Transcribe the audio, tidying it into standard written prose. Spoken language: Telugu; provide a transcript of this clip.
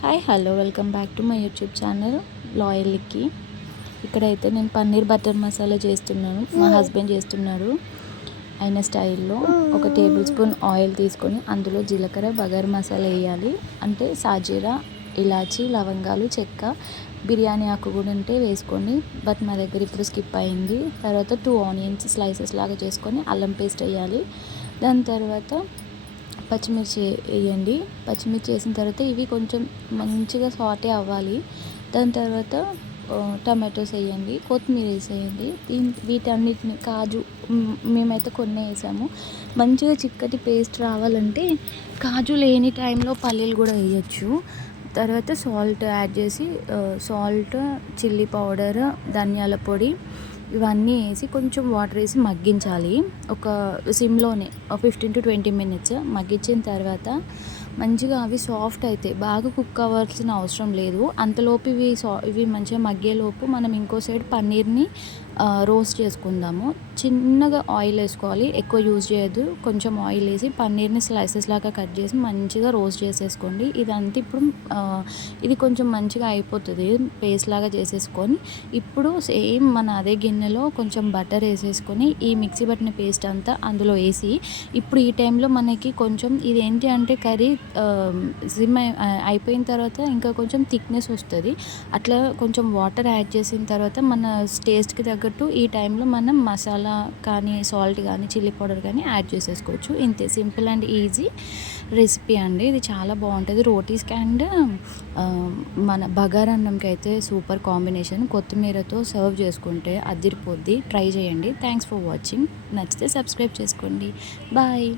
Hi hello welcome back to my YouTube channel లాయల్కి. ఇక్కడైతే నేను పన్నీర్ బటర్ మసాలా చేస్తున్నాను. మా హస్బెండ్ చేస్తున్నారు ఆయన స్టైల్లో. 1 టేబుల్ స్పూన్ ఆయిల్ తీసుకొని అందులో జీలకర్ర బగారు మసాలా వేయాలి. అంటే సాజీరా, ఇలాచి, లవంగాలు, చెక్క, బిర్యానీ ఆకు కూడా ఉంటే వేసుకోండి. బట్ మా దగ్గర ఇప్పుడు స్కిప్ అయింది. తర్వాత 2 ఆనియన్స్ స్లైసెస్ లాగా చేసుకొని అల్లం పేస్ట్ వేయాలి. దాని తర్వాత పచ్చిమిర్చి వేయండి. పచ్చిమిర్చి వేసిన తర్వాత ఇవి కొంచెం మంచిగా సాటే అవ్వాలి. దాని తర్వాత టమాటోస్ వేయండి, కొత్తిమీర వేసేయండి. వీటన్నిటిని కాజు మేమైతే కొన్ని వేసాము. మంచిగా చిక్కటి పేస్ట్ రావాలంటే కాజు లేని టైంలో పల్లీలు కూడా వేయచ్చు. తర్వాత సాల్ట్ యాడ్ చేసి సాల్ట్, చిల్లీ పౌడర్, ధనియాల పొడి ఇవన్నీ వేసి కొంచెం వాటర్ వేసి మగ్గించాలి. ఒక సిమ్లోనే 15 to 20 minutes మగ్గించిన తర్వాత మంచిగా అవి సాఫ్ట్ అవుతాయి. బాగా కుక్ అవ్వాల్సిన అవసరం లేదు. అంతలోపు ఇవి మంచిగా మగ్గేలోపు మనం ఇంకో సైడ్ పన్నీర్ని రోస్ట్ చేసుకుందాము. చిన్నగా ఆయిల్ వేసుకోవాలి, ఎక్కువ యూజ్ చేయొద్దు. కొంచెం ఆయిల్ వేసి పన్నీర్ని స్లైసెస్ లాగా కట్ చేసి మంచిగా రోస్ట్ చేసేసుకోండి. ఇదంతా ఇప్పుడు ఇది కొంచెం మంచిగా అయిపోతుంది, పేస్ట్ లాగా చేసేసుకొని ఇప్పుడు సేమ్ మన అదే గిన్నెలో కొంచెం బటర్ వేసేసుకొని ఈ మిక్సీ పట్టిన పేస్ట్ అంతా అందులో వేసి ఇప్పుడు ఈ టైంలో మనకి కొంచెం ఇది ఏంటి అంటే కర్రీ సిమ్ అయిపోయిన తర్వాత ఇంకా కొంచెం థిక్నెస్ వస్తుంది. అట్లా కొంచెం వాటర్ యాడ్ చేసిన తర్వాత మన టేస్ట్కి తగ్గట్టు ఈ టైంలో మనం మసాలా కానీ, సాల్ట్ కానీ, చిల్లీ పౌడర్ కానీ యాడ్ చేసేసుకోవచ్చు. ఇంతే, సింపుల్ అండ్ ఈజీ రెసిపీ అండి. ఇది చాలా బాగుంటుంది రోటీస్కి అండ్ మన బగారన్నంకి అయితే సూపర్ కాంబినేషన్. కొత్తిమీరతో సర్వ్ చేసుకుంటే అదిరిపోద్ది. ట్రై చేయండి. Thanks for watching. నచ్చితే సబ్స్క్రైబ్ చేసుకోండి. బాయ్.